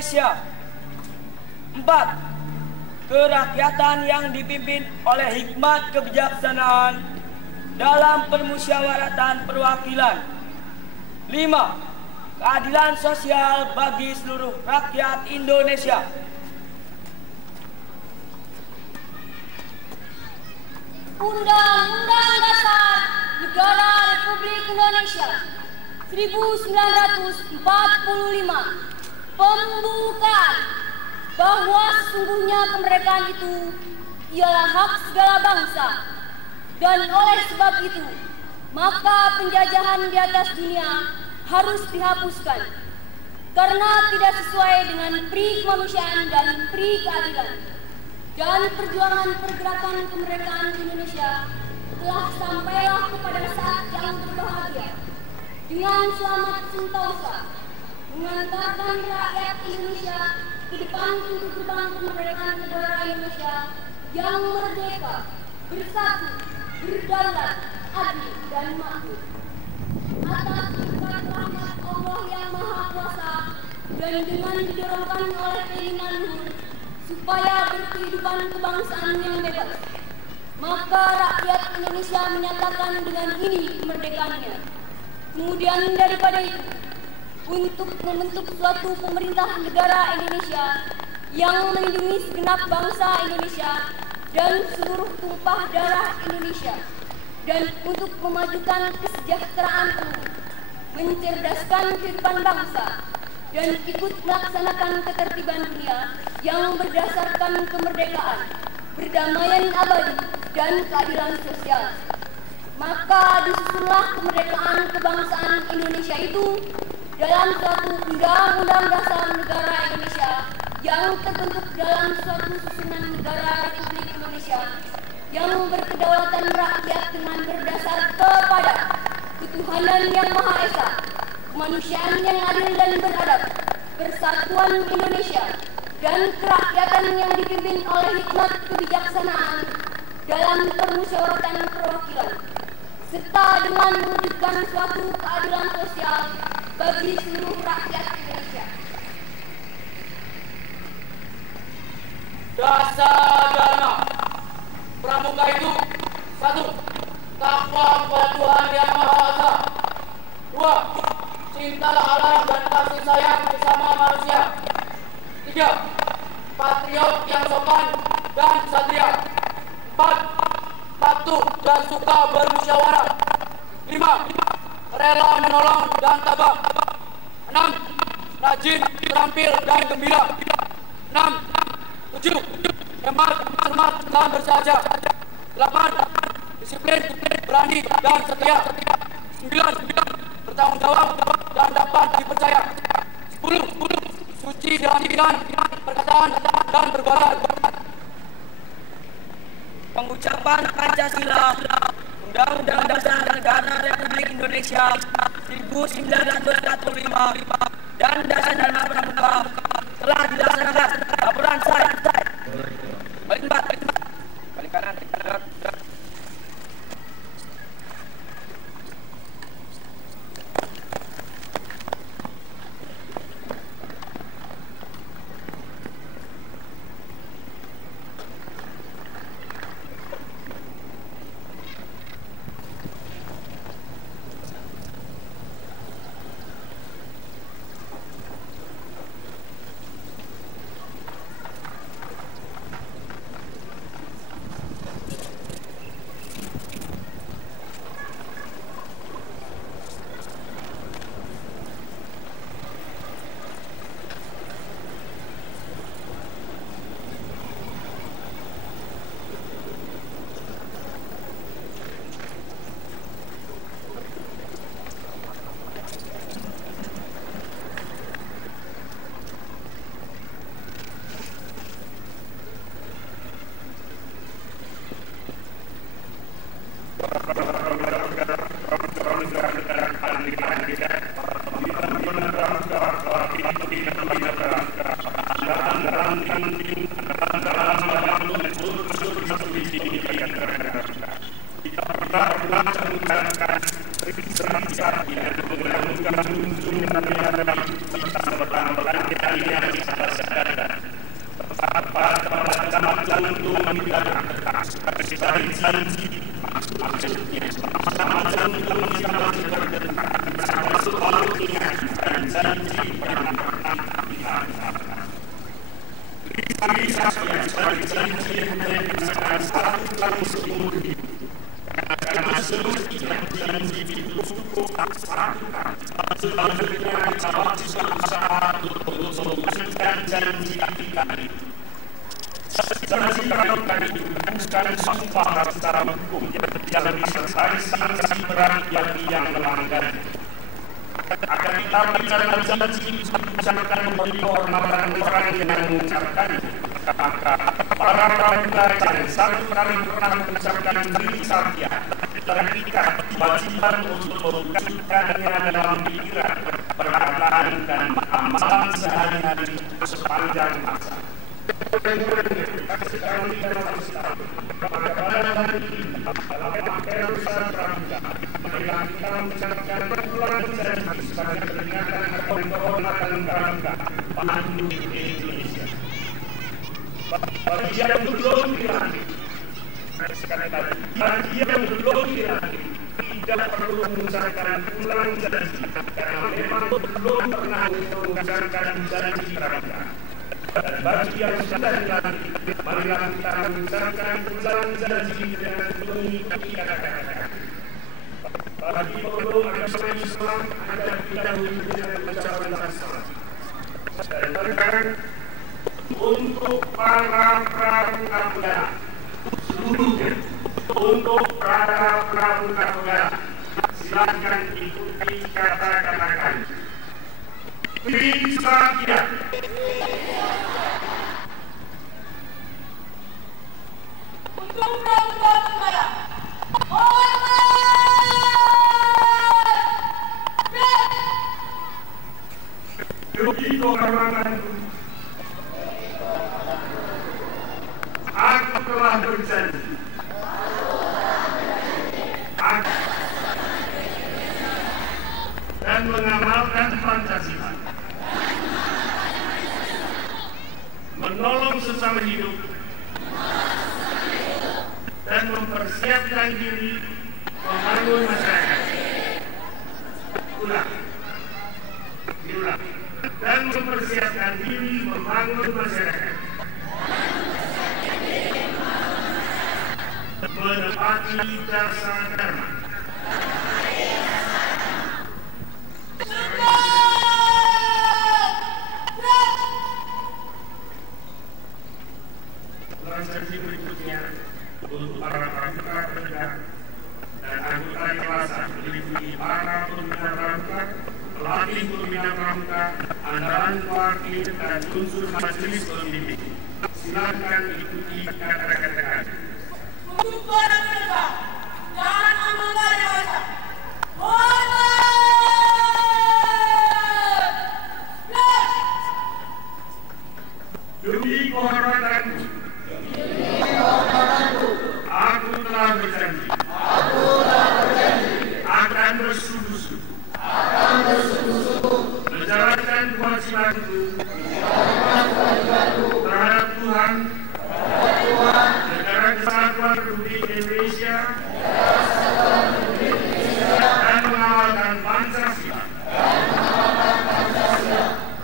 Indonesia. 4. Kerakyatan yang dipimpin oleh hikmat kebijaksanaan dalam permusyawaratan perwakilan. 5. Keadilan sosial bagi seluruh rakyat Indonesia. Undang-Undang Dasar Negara Republik Indonesia 1945 pembukaan bahwa sesungguhnya kemerdekaan itu ialah hak segala bangsa, dan oleh sebab itu maka penjajahan di atas dunia harus dihapuskan karena tidak sesuai dengan pri kemanusiaan dan pri keadilan. Dan perjuangan pergerakan kemerdekaan Indonesia telah sampailah kepada saat yang berbahagia dengan selamat sentosa mengantarkan rakyat Indonesia ke depan pintu gerbang kemerdekaan negara Indonesia yang merdeka, bersatu, berdaulat, adil, dan makmur. Atas berkat rahmat Allah yang Maha Kuasa dan dengan didorongkan oleh keinginan luhur supaya berkehidupan kebangsaan yang bebas, maka rakyat Indonesia menyatakan dengan ini kemerdekaannya. Kemudian daripada itu, untuk membentuk suatu pemerintah negara Indonesia yang melindungi segenap bangsa Indonesia dan seluruh tumpah darah Indonesia, dan untuk memajukan kesejahteraan umum, mencerdaskan kehidupan bangsa, dan ikut melaksanakan ketertiban dunia yang berdasarkan kemerdekaan, perdamaian abadi, dan keadilan sosial. Maka disusunlah kemerdekaan kebangsaan Indonesia itu dalam suatu Undang-Undang Dasar Negara Indonesia yang terbentuk dalam suatu susunan negara Republik Indonesia yang berkedaulatan rakyat dengan berdasar kepada ketuhanan yang Maha Esa, kemanusiaan yang adil dan beradab, persatuan Indonesia, dan kerakyatan yang dipimpin oleh hikmat kebijaksanaan dalam permusyawaratan perwakilan, serta dengan mewujudkan suatu keadilan sosial bagi seluruh rakyat Indonesia. Dasar Dharma Pramuka itu: 1. Takwa kepada Tuhan yang Maha Esa. 2. Cintalah alam dan kasih sayang sesama manusia. 3. Patriot yang sopan dan satria. 4. Patuh dan suka bermusyawarah. 5. Rela menolong dan tabah. 6. Rajin, terampil, dan gembira. 7. Hemat, cermat, dan bersahaja. 8. Disiplin, berani, dan setia. 9. Bertanggung jawab dan dapat dipercaya. 10. Suci dalam pikiran, perkataan, dan perbuatan. Pengucapan Pancasila, Undang-Undang Dasar Negara Republik Indonesia 1945, dan Dasar Dharma Pramuka telah dilaksanakan. Laporan saya. Balik 4. Balik kanan. Kita disadar-sadarkan betapa macam untuk meninggalkan sebagai janji maksudnya sama-sama untuk meninggalkan bersama selalu ingat dan janji pernah dilakukan. Bisa sebagai janji yang menjadi satu kali seumur hidup. Karena seluruh janji itu cukup satu kali. Selanjutnya jawab usaha untuk mewujudkan janji kali. Janji kali itu bukan sumpah secara hukum yang disertai sanksi berat yang ia melanggar. Akan tetapi karena janji itu diucapkan bagi kehormatan orang yang mengucapkan, maka para pramuka yang satu kali pernah mengucapkan diri saja terikat kewajiban untuk mewujudkannya dalam pikiran, perkataan dan amalan sehari-hari sepanjang masa. Sekarang kita harus tahu bahwa pada hari ini dalam pakaian besar pramuka, marilah kita mengucapkan ulang janji sebagai peringatan akan kehormatan pramuka Bank Indonesia. Bagi yang belum dilantik, sekali lagi, bagi yang belum dilantik, tidak perlu mengucapkan ulang janji karena memang belum pernah mengucapkan janji pramuka. Dan bagi yang sudah dilantik, marilah kita mengucapkan ulang janji dengan mengikuti kata-kata. Bagi peluk agama Islam agar kita dengan ucapan salam. Dan sekarang untuk para pramuka muda seluruhnya, untuk para pramuka muda, silakan ikuti kata-kata kami. Bisa tidak? Untuk pramuka muda, demi kehormatan aku telah berjanji dan mengamalkan Pancasila, menolong sesama hidup dan mempersiapkan diri membangun masyarakat. Diulang. Dan mempersiapkan diri membangun masyarakat. Menepati dasar dharma. Transaksi berikutnya untuk para pramuka penegak dan anggota dewasa meliputi para pembina pramuka, pelatih pembina pramuka, andalan wakil dan unsur majelis pembimbing. Silakan ikuti kata-kata kami. untuk para penegak dan anggota dewasa, demi kehormatanku, aku telah berjanji akan bersungguh-sungguh menjalankan kewajibanku terhadap Tuhan, Negara Kesatuan Republik Indonesia, dan mengamalkan Pancasila,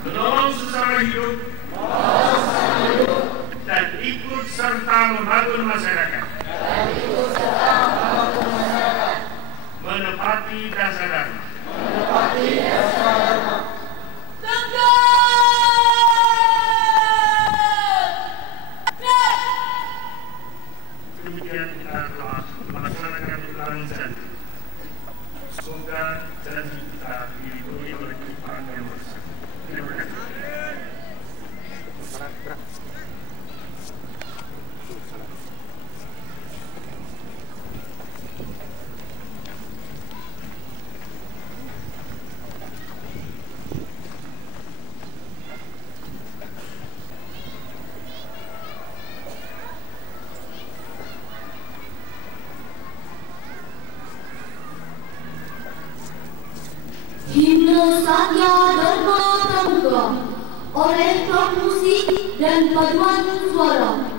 menolong sesama hidup, dan ikut serta membangun masyarakat, menepati dasar dharma. Kemudian kita telah melaksanakan ulang janji. Semoga janji kita diikuti oleh Tuhan yang Maha. Terima kasih. Himne Satya Dharma Pramuka oleh klub musik dan paduan suara.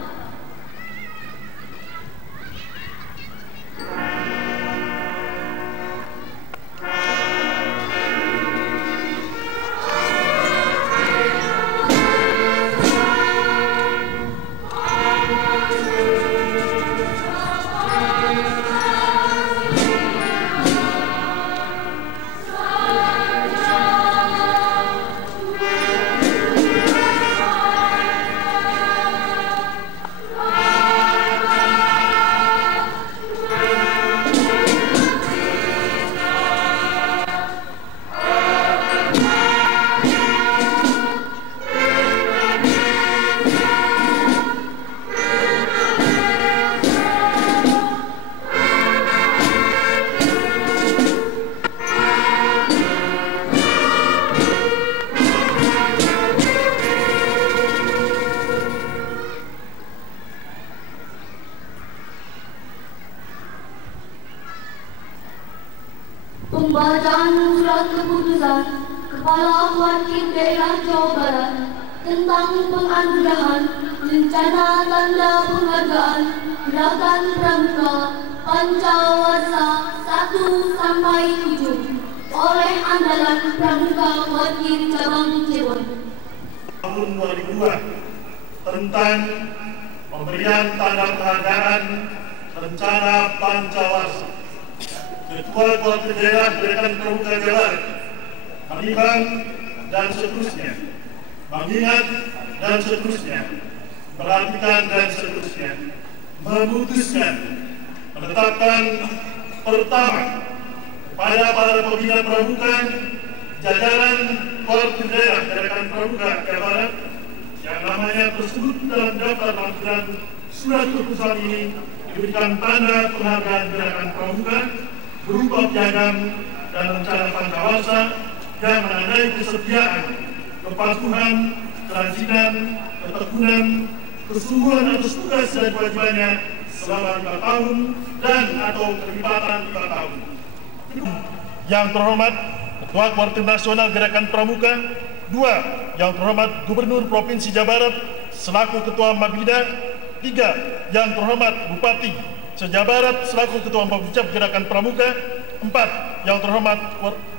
Pembacaan surat keputusan Kepala Wakil Daerah Jawa Barat tentang penganugerahan rencana tanda penghargaan Gerakan Pramuka Pancawarsa 1-7 oleh Andalan Pramuka Wakil Cabang Cirebon. Tahun 2002 tentang pemberian tanda penghargaan rencana Pancawarsa. Ketua Wakil Daerah Gerakan Pramuka Jawa Barat menimbang dan seterusnya, mengingat dan seterusnya, perhatikan dan seterusnya, memutuskan menetapkan pertama kepada para pembina pramuka jajaran Wakil Daerah Gerakan Pramuka Jawa Barat yang namanya tersebut dalam daftar lampiran surat keputusan ini diberikan tanda penghargaan Gerakan Pramuka berupa piagam dan rencana Pancawarsa yang menandai kesetiaan, kepatuhan, kerajinan, ketekunan, kesungguhan atas tugas dan kewajibannya selama 5 tahun dan atau kelipatan 5 tahun. Yang terhormat Ketua Koordinator Nasional Gerakan Pramuka. 2. Yang terhormat Gubernur Provinsi Jawa Barat selaku Ketua Mabida. 3. Yang terhormat Bupati se-Jawa Barat selaku Ketua Pembina Gerakan Pramuka. 4. Yang terhormat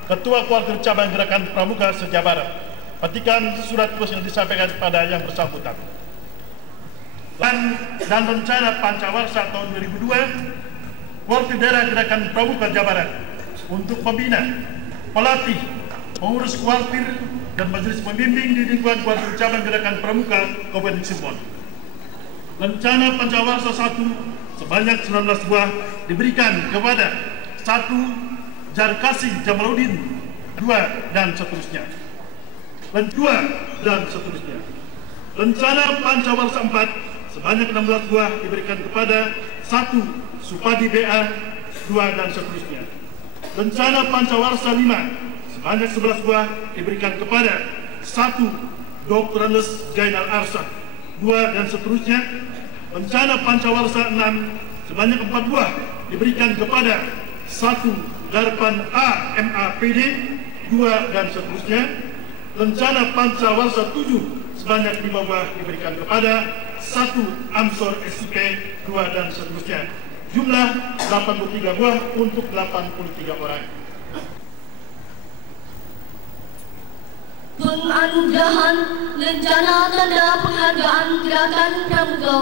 Ketua Kuartir Cabang Gerakan Pramuka se-Jawa Barat. Petikan surat tugas yang disampaikan kepada yang bersangkutan. Dan rencana Pancawarsa tahun 2002, Wakil Daerah Gerakan Pramuka Jawa Barat untuk pembina, pelatih, pengurus kuartir dan majelis pembimbing di lingkungan Kuartir Cabang Gerakan Pramuka Kabupaten Cirebon. Rencana Pancawarsa 1 sebanyak 19 buah diberikan kepada 1. Jarkasi Jamaludin, 2 dan seterusnya. 2 dan seterusnya. Rencana Pancawarsa 4 sebanyak 16 buah diberikan kepada 1. Supadi BA, 2 dan seterusnya. Rencana Pancawarsa 5 sebanyak 11 buah diberikan kepada 1. Dr. Andes Jainal Arsyad, 2 dan seterusnya. Rencana Pancawarsa 6 sebanyak 4 buah diberikan kepada 1. Darpan A MAPD, 2 dan seterusnya. Rencana Pancawarsa 7 sebanyak 5 buah diberikan kepada 1. Ansor SIP, 2 dan seterusnya. Jumlah 83 buah untuk 83 orang. Penganugerahan rencana tanda penghargaan Gerakan Pramuka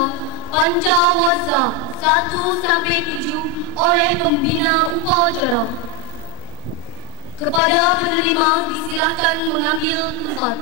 Pancawarsa 1-7 oleh pembina upacara. Kepada penerima disilahkan mengambil tempat.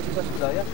Fakultas Budaya.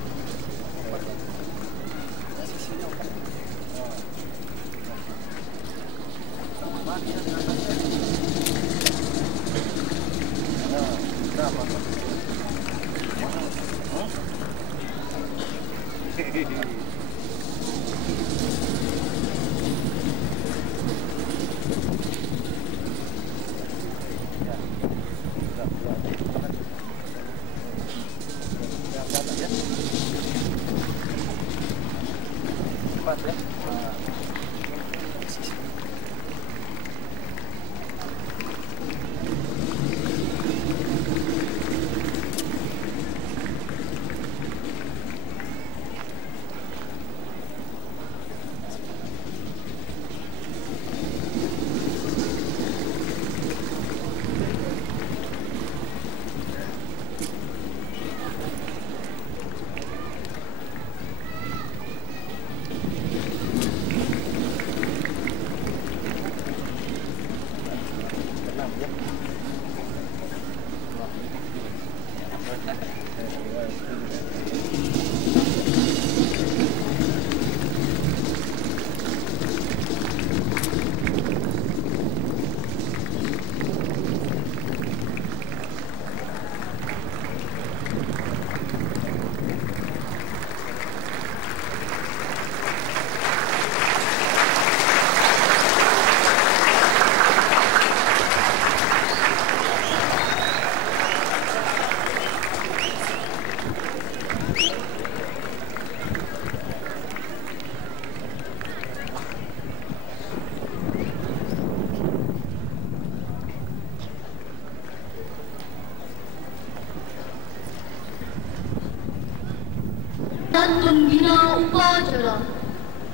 Pembina upacara.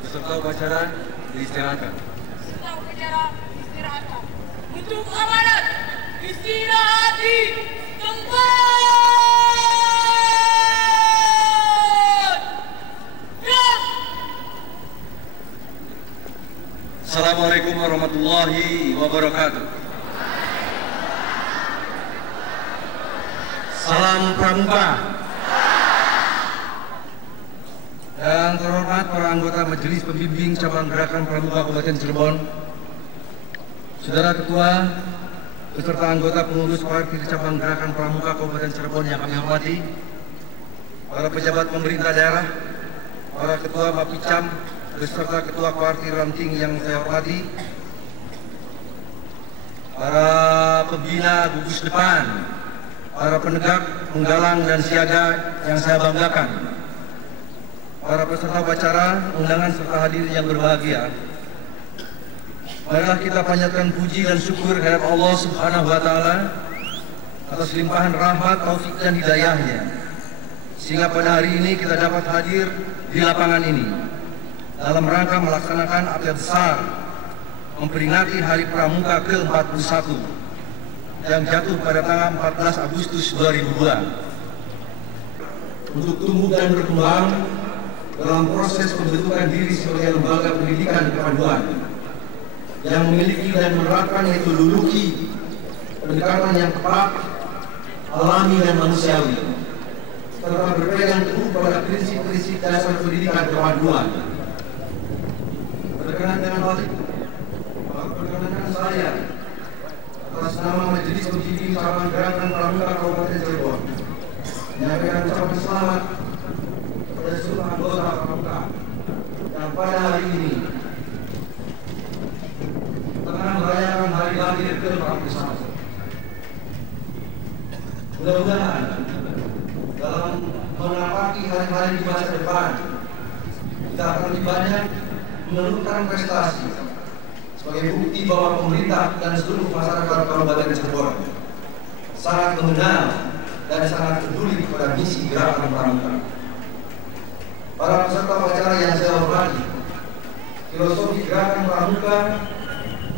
Peserta upacara diistirahatkan. Peserta upacara diistirahatkan. Untuk amanat istirahat di tempat. Assalamualaikum warahmatullahi wabarakatuh. Salam Pramuka. Yang terhormat para anggota Majelis Pembimbing Cabang Gerakan Pramuka Kabupaten Cirebon, Saudara Ketua, beserta anggota pengurus Parkir Cabang Gerakan Pramuka Kabupaten Cirebon yang kami hormati, para pejabat pemerintah daerah, para ketua Bapicam, beserta ketua Parkir Ranting yang saya hormati, para pembina gugus depan, para penegak, penggalang dan siaga yang saya banggakan, para peserta upacara, undangan serta hadirin yang berbahagia. Marilah kita panjatkan puji dan syukur kehadirat Allah Subhanahu wa taala atas limpahan rahmat, taufik dan hidayahnya, sehingga pada hari ini kita dapat hadir di lapangan ini dalam rangka melaksanakan apel besar memperingati Hari Pramuka ke-41 yang jatuh pada tanggal 14 Agustus 2002. Untuk tumbuh dan berkembang dalam proses pembentukan diri sebagai lembaga pendidikan kepaduan yang memiliki dan menerapkan metodologi pendekatan yang tepat, alami dan manusiawi, serta berpegang teguh pada prinsip-prinsip dasar pendidikan kepaduan. Berkenan dengan hal itu, perkenankan saya atas nama Majelis Pembimbing Cabang Gerakan Pramuka Kabupaten Cirebon menyampaikan ucapan selamat kepada seluruh anggota Pramuka yang pada hari ini tengah merayakan hari lahir ke-41. Mudah-mudahan dalam menapaki hari-hari di masa depan kita akan lebih banyak menentukan prestasi sebagai bukti bahwa pemerintah dan seluruh masyarakat Kabupaten Cirebon sangat mengenal dan sangat peduli pada misi Gerakan Pramuka. Para peserta upacara yang saya hormati, filosofi Gerakan Pramuka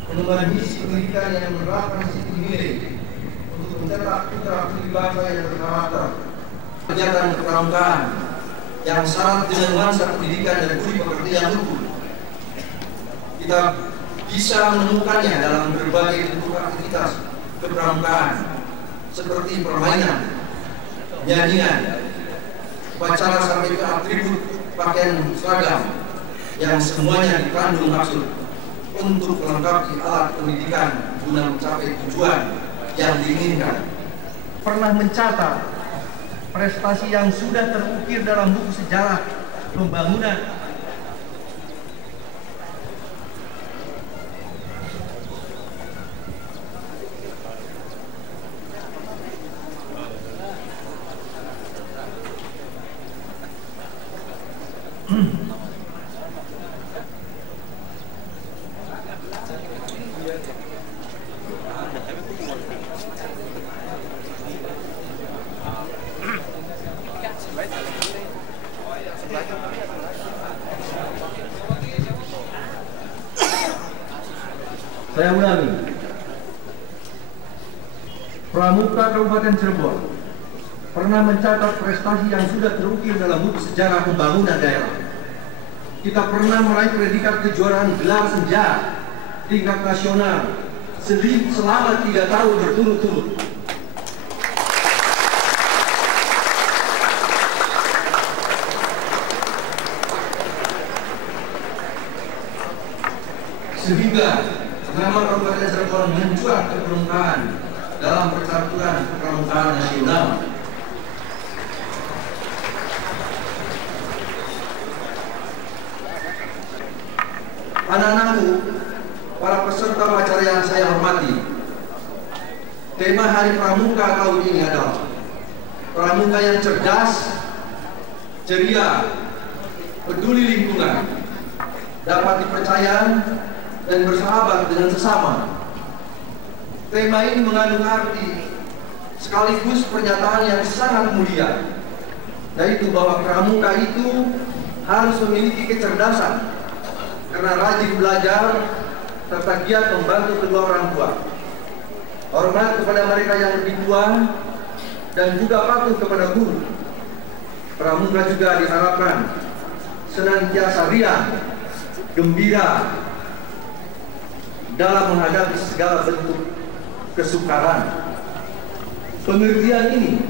mengemban misi pendidikan yang menerapkan sistem nilai untuk mencetak putra-putri bangsa yang berkarakter, kegiatan kepramukaan yang syarat dengan nuansa pendidikan dan budi pekerti yang luhur. Kita bisa menemukannya dalam berbagai bentuk aktivitas kepramukaan seperti permainan, nyanyian, upacara sampai ke atribut pakaian seragam yang semuanya dikandung maksud untuk melengkapi alat pendidikan guna mencapai tujuan yang diinginkan. Pernah mencatat prestasi yang sudah terukir dalam buku sejarah pembangunan Saya ulangi, Pramuka Kabupaten Cirebon pernah mencatat prestasi yang sudah terukir dalam buku sejarah pembangunan daerah. Kita pernah meraih predikat kejuaraan gelar senja tingkat nasional selama 3 tahun berturut-turut. Sehingga nama Kabupaten Cirebon mencuat ke permukaan dalam percaturan kepramukaan nasional. Anak-anakku, para peserta acara yang saya hormati, tema Hari Pramuka tahun ini adalah pramuka yang cerdas, ceria, peduli lingkungan, dapat dipercaya dan bersahabat dengan sesama. Tema ini mengandung arti sekaligus pernyataan yang sangat mulia, yaitu bahwa pramuka itu harus memiliki kecerdasan karena rajin belajar serta giat membantu kedua orang tua, hormat kepada mereka yang lebih tua, dan juga patuh kepada guru. Pramuka juga diharapkan senantiasa riang, gembira dalam menghadapi segala bentuk kesukaran. Pengertian ini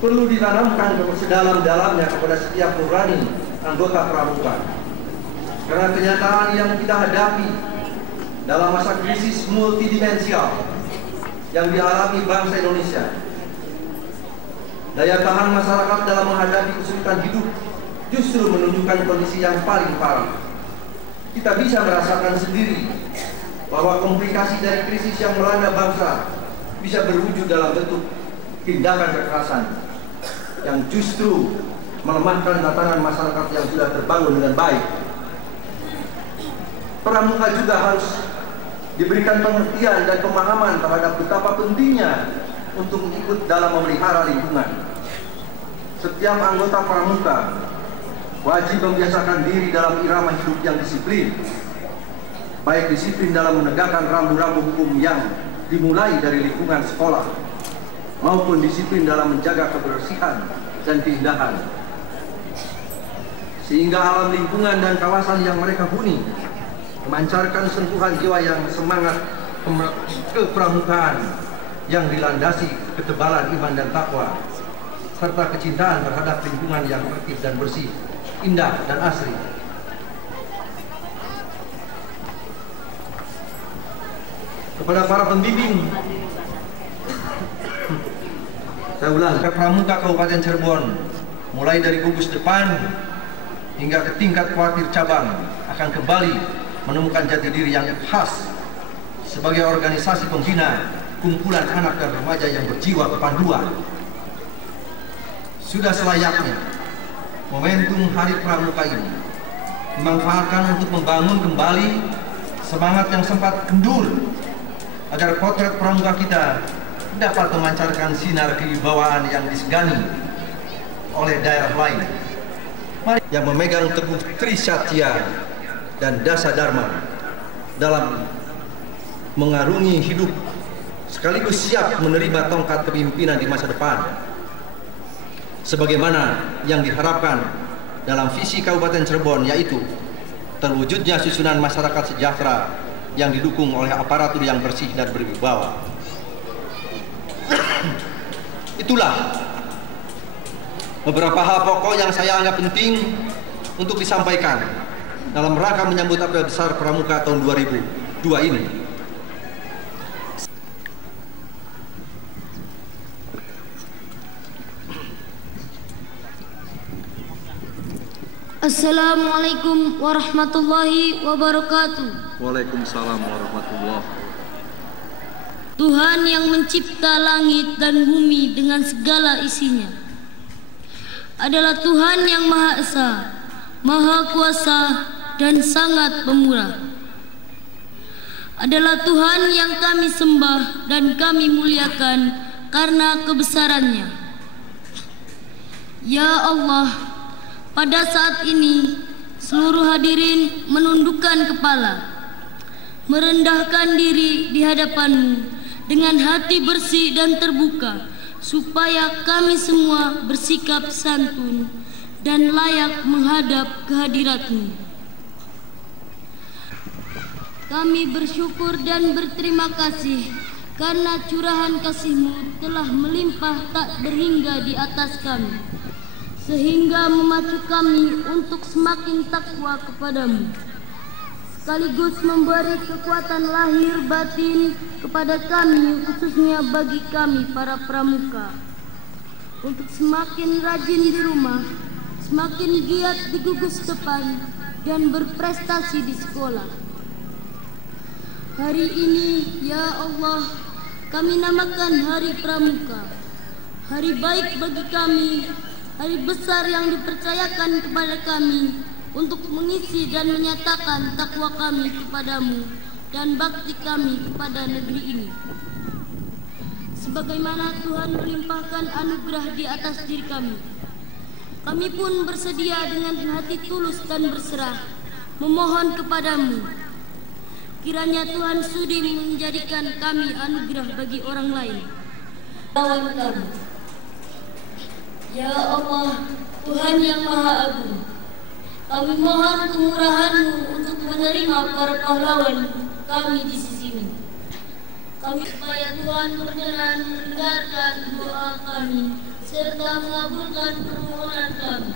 perlu ditanamkan sedalam-dalamnya kepada setiap nurani anggota pramuka. Karena kenyataan yang kita hadapi dalam masa krisis multidimensial yang dialami bangsa Indonesia, daya tahan masyarakat dalam menghadapi kesulitan hidup justru menunjukkan kondisi yang paling parah. Kita bisa merasakan sendiri bahwa komplikasi dari krisis yang melanda bangsa bisa berwujud dalam bentuk tindakan kekerasan yang justru melemahkan tatanan masyarakat yang sudah terbangun dengan baik. Pramuka juga harus diberikan pengertian dan pemahaman terhadap betapa pentingnya untuk ikut dalam memelihara lingkungan. Setiap anggota pramuka wajib membiasakan diri dalam irama hidup yang disiplin, baik disiplin dalam menegakkan rambu-rambu hukum yang dimulai dari lingkungan sekolah, maupun disiplin dalam menjaga kebersihan dan keindahan, sehingga alam lingkungan dan kawasan yang mereka huni memancarkan sentuhan jiwa yang semangat kepramukaan yang dilandasi ketebalan iman dan takwa, serta kecintaan terhadap lingkungan yang tertib dan bersih, indah dan asri. Kepada para pembimbing, saya ulang, Pramuka Kabupaten Cirebon mulai dari gugus depan hingga ke tingkat kuartir cabang akan kembali menemukan jati diri yang khas sebagai organisasi pembina kumpulan anak dan remaja yang berjiwa kepanduan. Sudah selayaknya momentum Hari Pramuka ini dimanfaatkan untuk membangun kembali semangat yang sempat kendur, agar potret pramuka kita dapat memancarkan sinar kewibawaan yang disegani oleh daerah lain yang memegang teguh Trisatya dan Dasa Dharma dalam mengarungi hidup, sekaligus siap menerima tongkat kepemimpinan di masa depan, sebagaimana yang diharapkan dalam visi Kabupaten Cirebon, yaitu terwujudnya susunan masyarakat sejahtera yang didukung oleh aparatur yang bersih dan berwibawa. Itulah beberapa hal pokok yang saya anggap penting untuk disampaikan dalam rangka menyambut Apel Besar Pramuka tahun 2002 ini. Assalamualaikum warahmatullahi wabarakatuh. Waalaikumsalam warahmatullahi wabarakatuh. Tuhan yang mencipta langit dan bumi dengan segala isinya adalah Tuhan yang Maha Esa, Maha Kuasa, dan sangat pemurah. Adalah Tuhan yang kami sembah dan kami muliakan karena kebesarannya. Ya Allah, pada saat ini seluruh hadirin menundukkan kepala, merendahkan diri di hadapan-Mu dengan hati bersih dan terbuka, supaya kami semua bersikap santun dan layak menghadap kehadirat-Mu. Kami bersyukur dan berterima kasih karena curahan kasih-Mu telah melimpah tak berhingga di atas kami, sehingga memacu kami untuk semakin takwa kepada-Mu, sekaligus memberi kekuatan lahir batin kepada kami, khususnya bagi kami para pramuka, untuk semakin rajin di rumah, semakin giat di gugus depan, dan berprestasi di sekolah. Hari ini, ya Allah, kami namakan Hari Pramuka, hari baik bagi kami, hari besar yang dipercayakan kepada kami untuk mengisi dan menyatakan takwa kami kepada-Mu dan bakti kami kepada negeri ini. Sebagaimana Tuhan melimpahkan anugerah di atas diri kami, kami pun bersedia dengan hati tulus dan berserah memohon kepada-Mu. Kiranya Tuhan sudi menjadikan kami anugerah bagi orang lain. Lawan kami. Ya Allah, Tuhan yang Maha Agung, kami mohon kemurahan-Mu untuk menerima para pahlawan kami di sisi-Mu. Kami supaya Tuhan berkenan mendengarkan doa kami serta mengabulkan permohonan kami.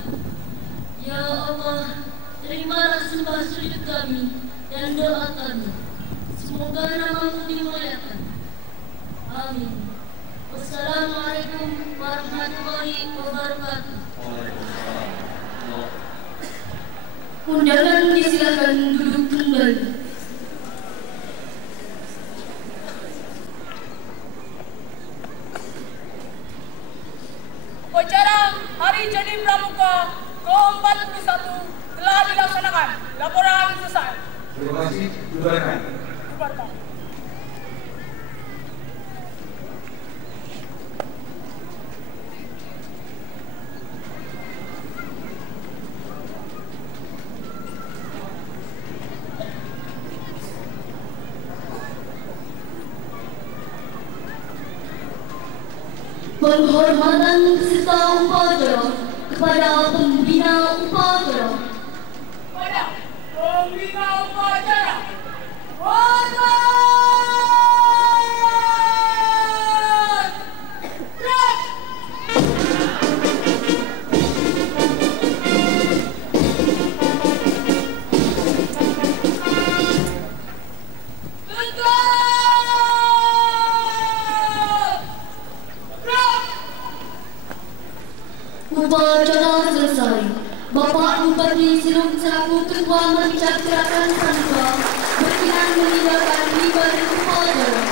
Ya Allah, terimalah sembah sujud kami dan doa kami. Semoga nama-Mu dimuliakan. Amin. Wassalamualaikum warahmatullahi wabarakatuh. Undangan disilakan duduk kembali. Upacara Hari Jadi Pramuka ke-41 telah dilaksanakan. Laporan selesai. Terima kasih. Bubarkan. Bubarkan. Penghormatan serta upacara kepada pembina upacara. Kepada pembina upacara. Hormat! Upacara selesai. Bapak Bupati Silung selaku Ketua Mencakrakan Pramuka berkenan meninggalkan mimbar upacara.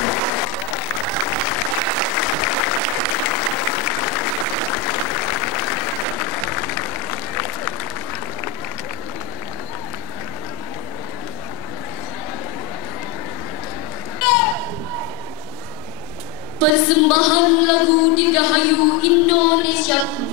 Persembahan lagu Dirgahayu Indonesiaku.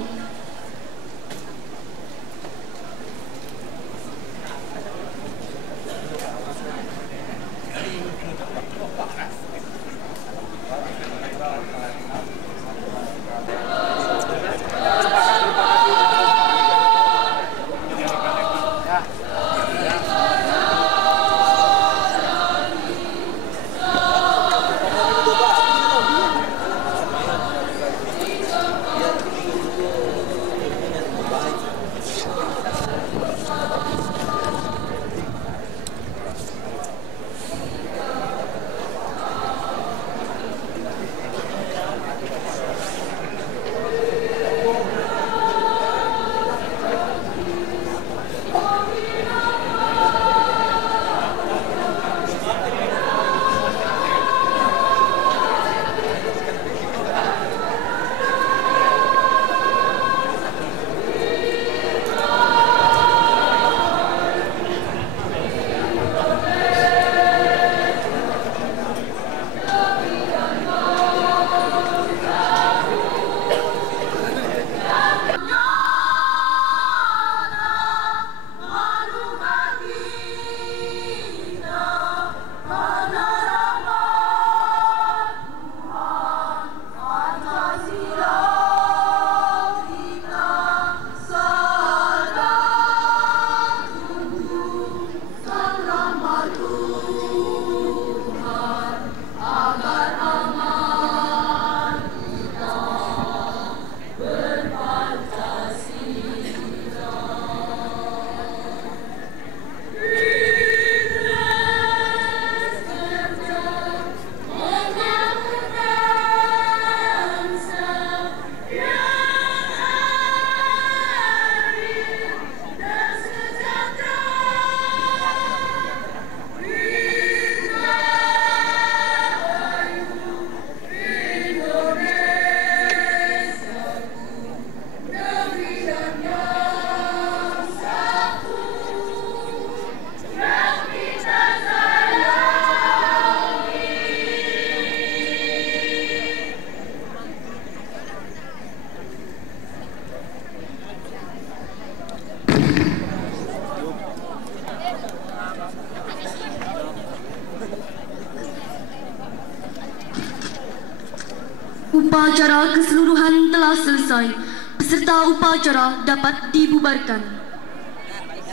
Upacara keseluruhan telah selesai. Peserta upacara dapat dibubarkan.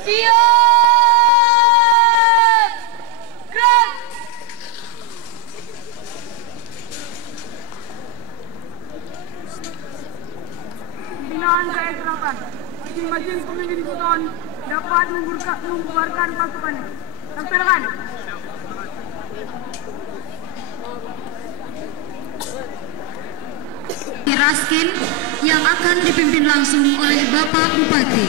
Siap! Gerak! Pembinaan saya serahkan. Masing-masing pemimpin buton dapat membubarkan pasukannya. Laksanakan. Raskin yang akan dipimpin langsung oleh Bapak Bupati.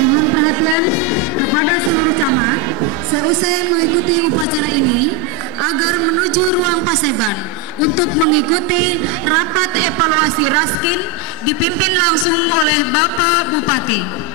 Mohon perhatian kepada seluruh camat seusai mengikuti upacara ini agar menuju ruang Paseban untuk mengikuti rapat evaluasi Raskin dipimpin langsung oleh Bapak Bupati.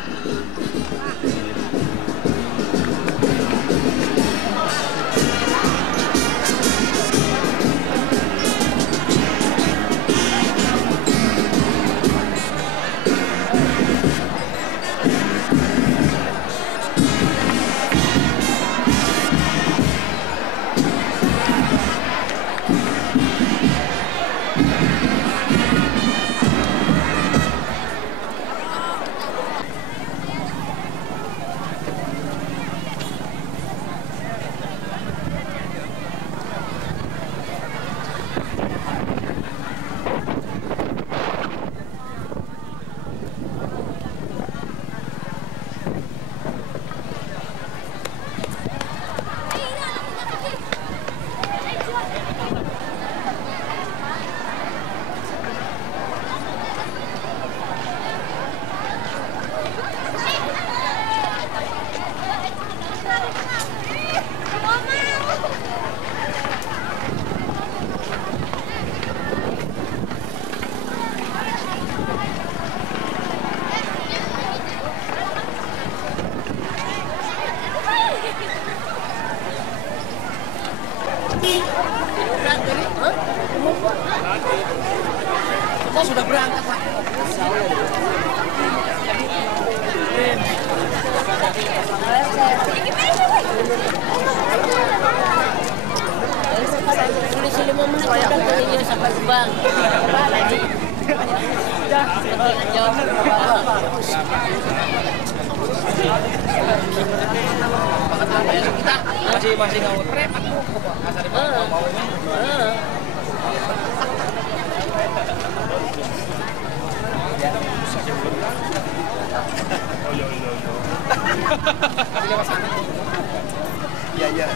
Kita sudah berangkat, Pak. Polisi 5 menit sudah ke sampai Subang. Kita masih ngawur preman tuh. Asal mau-maunya. Iya.